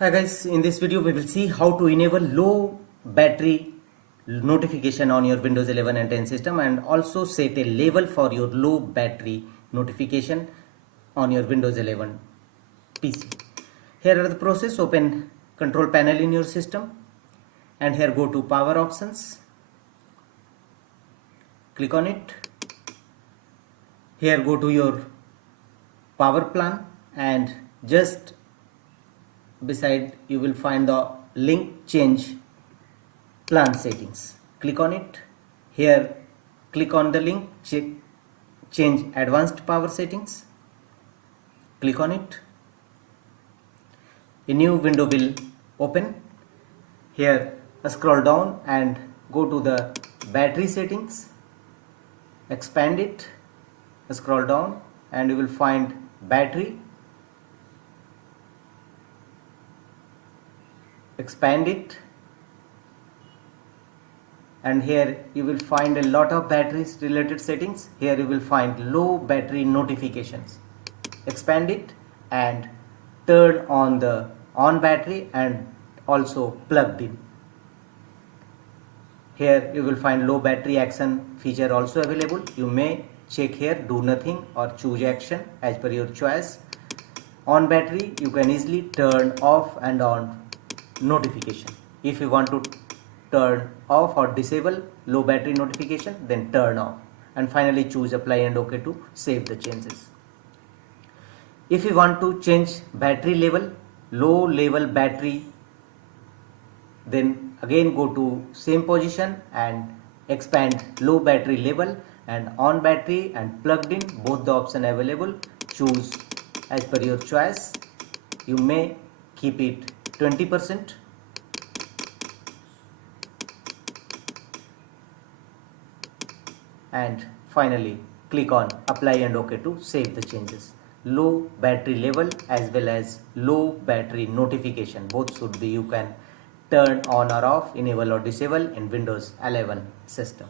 Hi guys, in this video we will see how to enable low battery notification on your Windows 11 and 10 system, and also set a level for your low battery notification on your Windows 11 PC. Here are the process. Open control panel in your system and here go to power options, click on it. Here go to your power plan and just beside you will find the link change plan settings. Click on it. Here click on the link change advanced power settings. Click on it. A new window will open. Here scroll down and go to the battery settings, expand it, scroll down and you will find battery, expand it, and here you will find a lot of batteries related settings. Here you will find low battery notifications. Expand it and turn on the on battery and also plugged in. Here you will find low battery action feature also available. You may check here do nothing or choose action as per your choice. On battery you can easily turn off and on notification. If you want to turn off or disable low battery notification, then turn off, and finally choose apply and OK to save the changes. If you want to change battery level, low level battery, then again go to same position and expand low battery level and on battery and plugged in, both the option available. Choose as per your choice. You may keep it 20%. And finally click on apply and OK to save the changes. Low battery level as well as low battery notification, both should be you can turn on or off, enable or disable in Windows 11 system.